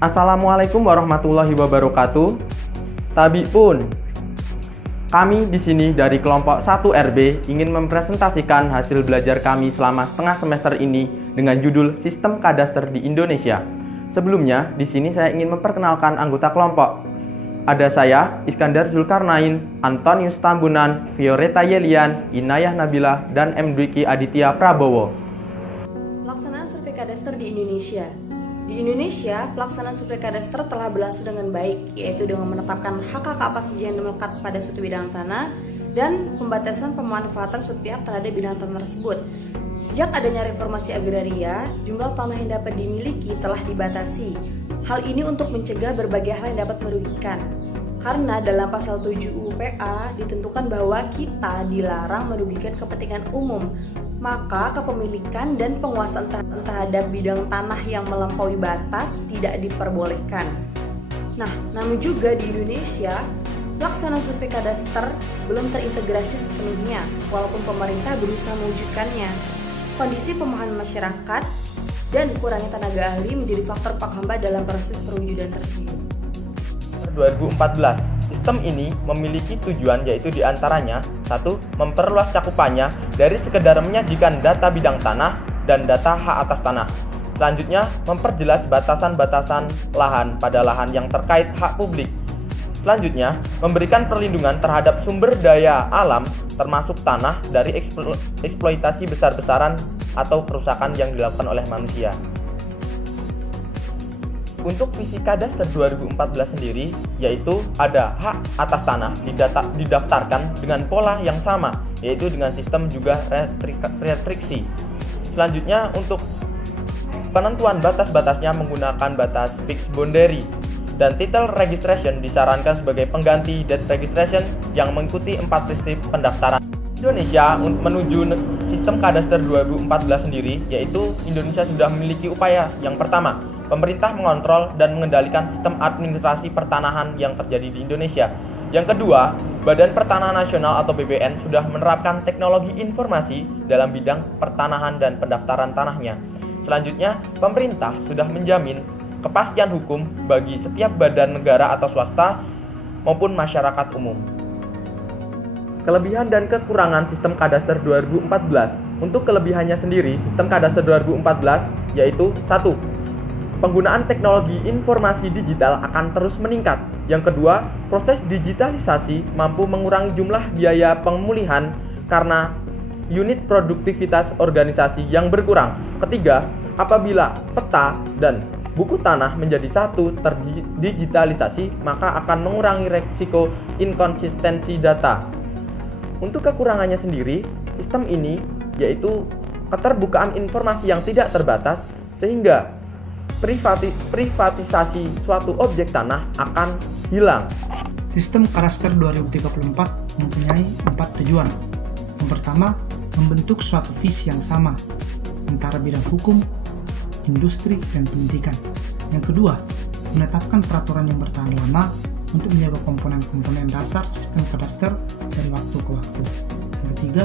Assalamualaikum warahmatullahi wabarakatuh. Tabi pun, kami di sini dari kelompok 1RB ingin mempresentasikan hasil belajar kami selama setengah semester ini dengan judul Sistem Kadaster di Indonesia. Sebelumnya, di sini saya ingin memperkenalkan anggota kelompok. Ada saya, Iskandar Zulkarnain, Antonius Tambunan, Violeta Yelian, Inayah Nabilah, dan M. Dwiki Aditya Prabowo. Pelaksanaan survei kadaster di Indonesia. Di Indonesia, pelaksanaan survei kadaster telah berlangsung dengan baik, yaitu dengan menetapkan hak-hak apa saja yang melekat pada suatu bidang tanah dan pembatasan pemanfaatan suatu pihak terhadap bidang tanah tersebut. Sejak adanya reformasi agraria, jumlah tanah yang dapat dimiliki telah dibatasi. Hal ini untuk mencegah berbagai hal yang dapat merugikan. Karena dalam pasal 7 UU PA ditentukan bahwa kita dilarang merugikan kepentingan umum, maka kepemilikan dan penguasaan terhadap bidang tanah yang melampaui batas tidak diperbolehkan. Nah, namun juga di Indonesia, pelaksanaan survei kadaster belum terintegrasi sepenuhnya, walaupun pemerintah berusaha mewujudkannya. Kondisi pemahaman masyarakat dan kurangnya tenaga ahli menjadi faktor penghambat dalam proses perwujudan tersebut. 2014, sistem ini memiliki tujuan yaitu diantaranya 1. Memperluas cakupannya dari sekedar menyajikan data bidang tanah dan data hak atas tanah. Selanjutnya, memperjelas batasan-batasan lahan pada lahan yang terkait hak publik. Selanjutnya, memberikan perlindungan terhadap sumber daya alam termasuk tanah dari eksploitasi besar-besaran atau kerusakan yang dilakukan oleh manusia. Untuk visi Kadaster 2014 sendiri, yaitu ada hak atas tanah didaftarkan dengan pola yang sama, yaitu dengan sistem juga restriksi. Selanjutnya, untuk penentuan batas-batasnya menggunakan batas fixed boundary, dan title registration disarankan sebagai pengganti date registration yang mengikuti 4 prinsip pendaftaran. Indonesia menuju sistem Kadaster 2014 sendiri, yaitu Indonesia sudah memiliki upaya yang pertama, pemerintah mengontrol dan mengendalikan sistem administrasi pertanahan yang terjadi di Indonesia. Yang kedua, Badan Pertanahan Nasional atau BPN sudah menerapkan teknologi informasi dalam bidang pertanahan dan pendaftaran tanahnya. Selanjutnya, pemerintah sudah menjamin kepastian hukum bagi setiap badan negara atau swasta maupun masyarakat umum. Kelebihan dan kekurangan sistem Kadaster 2014. Untuk kelebihannya sendiri, sistem Kadaster 2014 yaitu 1. Penggunaan teknologi informasi digital akan terus meningkat. Yang kedua, proses digitalisasi mampu mengurangi jumlah biaya pemulihan karena unit produktivitas organisasi yang berkurang. Ketiga, apabila peta dan buku tanah menjadi satu terdigitalisasi, maka akan mengurangi resiko inkonsistensi data. Untuk kekurangannya sendiri, sistem ini yaitu keterbukaan informasi yang tidak terbatas, sehingga privatisasi suatu objek tanah akan hilang. Sistem Kadaster 2034 mempunyai 4 tujuan. Yang pertama, membentuk suatu visi yang sama antara bidang hukum, industri, dan pendidikan. Yang kedua, menetapkan peraturan yang bertahan lama untuk menjaga komponen-komponen dasar sistem kadaster dari waktu ke waktu. Yang ketiga,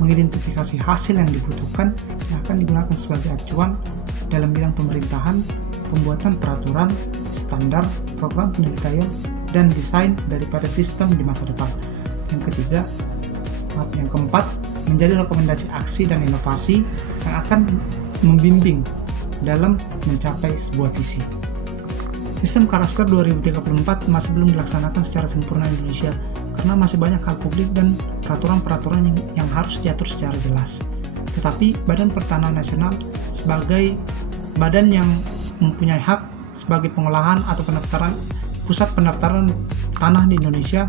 mengidentifikasi hasil yang dibutuhkan yang akan digunakan sebagai acuan dalam bidang pemerintahan, pembuatan peraturan, standar, program penelitian, dan desain daripada sistem di masa depan. Yang keempat, menjadi rekomendasi aksi dan inovasi yang akan membimbing dalam mencapai sebuah visi. Sistem Kadaster 2034 masih belum dilaksanakan secara sempurna di Indonesia karena masih banyak hal publik dan peraturan-peraturan yang harus diatur secara jelas. Tetapi Badan Pertanahan Nasional sebagai badan yang mempunyai hak sebagai pengolahan atau pusat pendaftaran tanah di Indonesia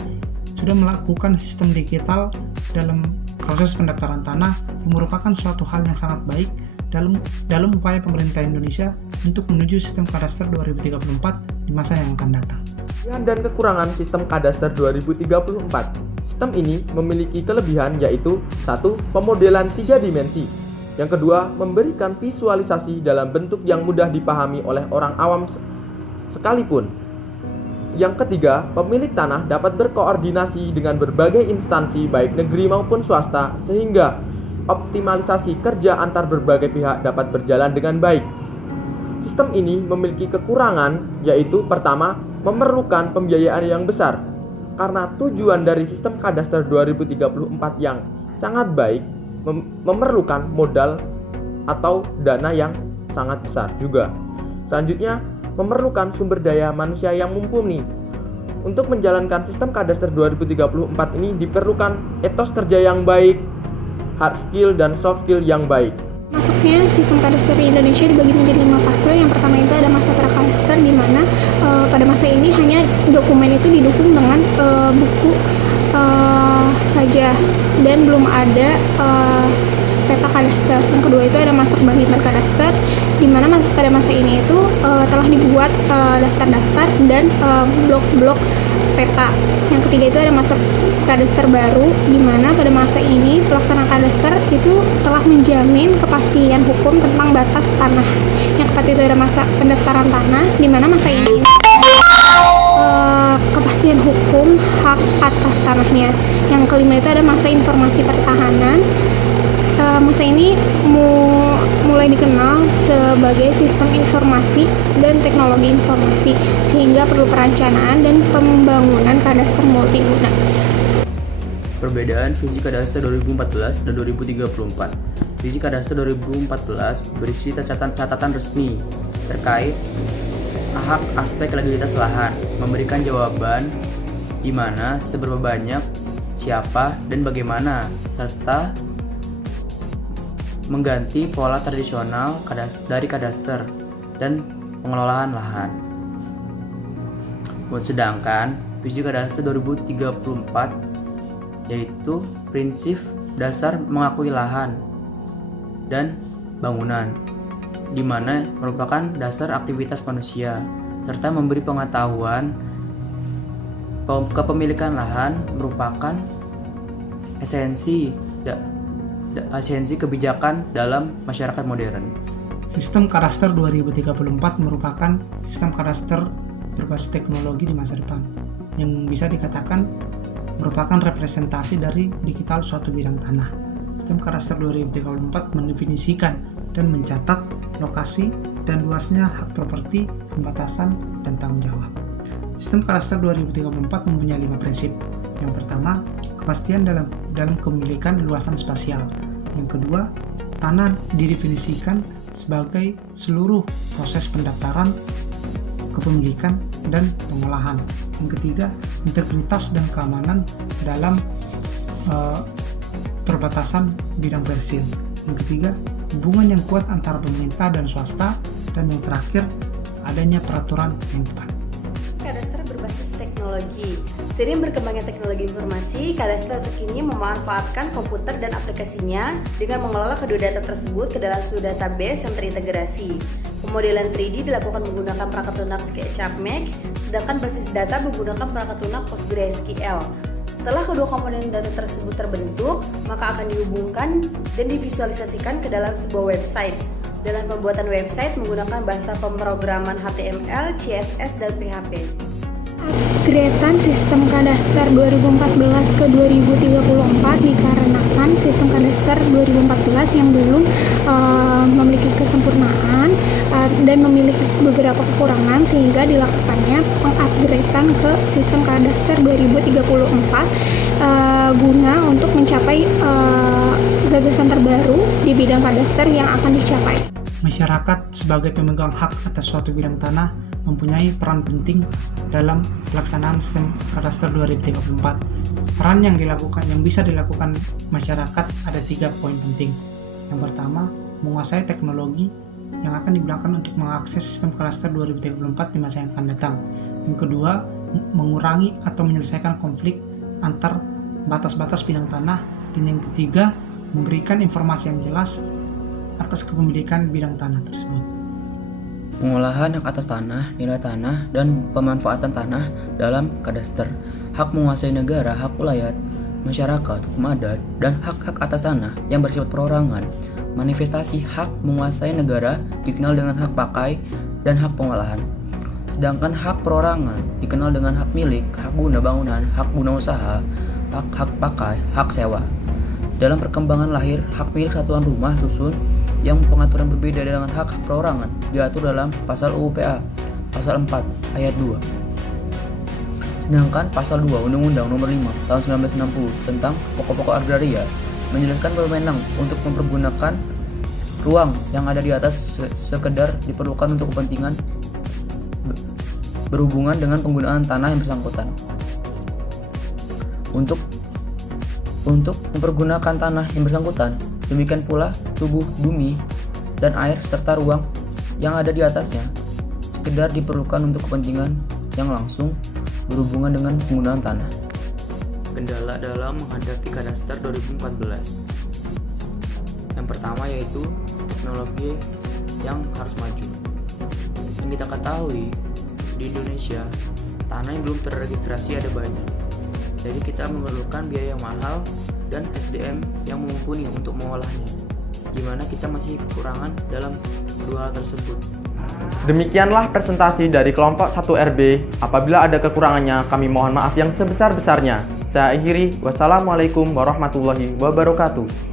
sudah melakukan sistem digital dalam proses pendaftaran tanah yang merupakan suatu hal yang sangat baik dalam upaya pemerintah Indonesia untuk menuju sistem Kadaster 2034 di masa yang akan datang. Kelebihan dan kekurangan sistem Kadaster 2034. Sistem ini memiliki kelebihan yaitu 1. Pemodelan 3 dimensi. Yang kedua, memberikan visualisasi dalam bentuk yang mudah dipahami oleh orang awam sekalipun. Yang ketiga, pemilik tanah dapat berkoordinasi dengan berbagai instansi baik negeri maupun swasta sehingga optimalisasi kerja antar berbagai pihak dapat berjalan dengan baik. Sistem ini memiliki kekurangan, yaitu pertama, memerlukan pembiayaan yang besar. Karena tujuan dari sistem Kadaster 2034 yang sangat baik memerlukan modal atau dana yang sangat besar juga. Selanjutnya, memerlukan sumber daya manusia yang mumpuni. Untuk menjalankan sistem Kadaster 2034 ini diperlukan etos kerja yang baik, hard skill dan soft skill yang baik. Masuknya sistem kadaster di Indonesia dibagi menjadi 5 fase. Yang pertama itu ada masa prakadaster, di mana pada masa ini hanya dokumen itu didukung dengan buku saja dan belum ada peta kadaster. Yang kedua itu ada masa kebangkitan kadaster, di mana pada masa ini itu telah dibuat daftar-daftar dan blok-blok peta. Yang ketiga itu ada masa kadaster baru, di mana pada masa ini pelaksanaan kadaster itu telah menjamin kepastian hukum tentang batas tanah. Yang keempat itu ada masa pendaftaran tanah, di mana masa ini kepastian hukum hak atas tanahnya. Yang kelima itu ada masa informasi pertahanan. Masa ini mulai dikenal sebagai sistem informasi dan teknologi informasi, sehingga perlu perencanaan dan pembangunan kadaster multiguna. Perbedaan visi kadaster 2014 dan 2034. Visi kadaster 2014 berisi catatan resmi terkait hak aspek legalitas lahan, memberikan jawaban di mana, seberapa banyak, siapa, dan bagaimana, serta mengganti pola tradisional dari kadaster dan pengelolaan lahan. Sedangkan visi kadaster 2034 yaitu prinsip dasar mengakui lahan dan bangunan, di mana merupakan dasar aktivitas manusia, serta memberi pengetahuan kepemilikan lahan merupakan esensi kebijakan dalam masyarakat modern. Sistem kadaster 2034 merupakan sistem kadaster berbasis teknologi di masa depan, yang bisa dikatakan merupakan representasi dari digital suatu bidang tanah. Sistem kadaster 2034 mendefinisikan dan mencatat lokasi dan luasnya hak properti, pembatasan, dan tanggung jawab. Sistem kadaster 2034 mempunyai 5 prinsip. Yang pertama, kepastian dalam kepemilikan luasan spasial. Yang kedua, tanah didefinisikan sebagai seluruh proses pendaftaran, kepemilikan, dan pengolahan. Yang ketiga, integritas dan keamanan dalam perbatasan bidang persil. Yang ketiga, hubungan yang kuat antara pemerintah dan swasta. Dan yang terakhir, adanya peraturan yang tepat. Kadaster berbasis teknologi. Seiring berkembangnya teknologi informasi, Kadaster kini memanfaatkan komputer dan aplikasinya dengan mengelola kedua data tersebut ke dalam suatu database yang terintegrasi. Pemodelan 3D dilakukan menggunakan perangkat lunak SketchUp-Max, sedangkan basis data menggunakan perangkat lunak PostgreSQL. Setelah kedua komponen data tersebut terbentuk, maka akan dihubungkan dan divisualisasikan ke dalam sebuah website. Dalam pembuatan website menggunakan bahasa pemrograman HTML, CSS, dan PHP. Upgradean sistem kadaster 2014 ke 2034 dikarenakan sistem kadaster 2014 yang belum memiliki kesempurnaan dan memiliki beberapa kekurangan, sehingga dilakukannya pengupgradean ke sistem kadaster 2034 guna untuk mencapai gagasan terbaru di bidang kadaster yang akan dicapai. Masyarakat sebagai pemegang hak atas suatu bidang tanah mempunyai peran penting dalam pelaksanaan sistem kadaster 2034. Peran yang bisa dilakukan masyarakat ada 3 poin penting. Yang pertama, menguasai teknologi yang akan digunakan untuk mengakses sistem kadaster 2034 di masa yang akan datang. Yang kedua, mengurangi atau menyelesaikan konflik antar batas-batas bidang tanah. Dan yang ketiga, memberikan informasi yang jelas atas kepemilikan bidang tanah tersebut. Pengolahan hak atas tanah, nilai tanah, dan pemanfaatan tanah dalam kadaster. Hak menguasai negara, hak ulayat, masyarakat, hukum adat, dan hak-hak atas tanah yang bersifat perorangan. Manifestasi hak menguasai negara dikenal dengan hak pakai dan hak pengolahan. Sedangkan hak perorangan dikenal dengan hak milik, hak guna bangunan, hak guna usaha, hak pakai, hak sewa. Dalam perkembangan lahir hak milik satuan rumah susun yang pengaturan berbeda dengan hak perorangan diatur dalam pasal UU PA, pasal 4 ayat 2. Sedangkan pasal 2 Undang-Undang Nomor 5 Tahun 1960 tentang pokok-pokok agraria menjelaskan wewenang untuk mempergunakan ruang yang ada di atas sekedar diperlukan untuk kepentingan berhubungan dengan penggunaan tanah yang bersangkutan. Untuk mempergunakan tanah yang bersangkutan, demikian pula tubuh bumi dan air serta ruang yang ada di atasnya sekedar diperlukan untuk kepentingan yang langsung berhubungan dengan penggunaan tanah. Kendala dalam menghadapi kadaster 2014. Yang pertama yaitu teknologi yang harus maju. Yang kita ketahui, di Indonesia tanah yang belum terregistrasi ada banyak. Jadi kita memerlukan biaya yang mahal dan SDM yang mumpuni untuk mengolahnya. Gimana kita masih kekurangan dalam dua hal tersebut. Demikianlah presentasi dari kelompok 1RB. Apabila ada kekurangannya, kami mohon maaf yang sebesar-besarnya. Saya akhiri. Wassalamualaikum warahmatullahi wabarakatuh.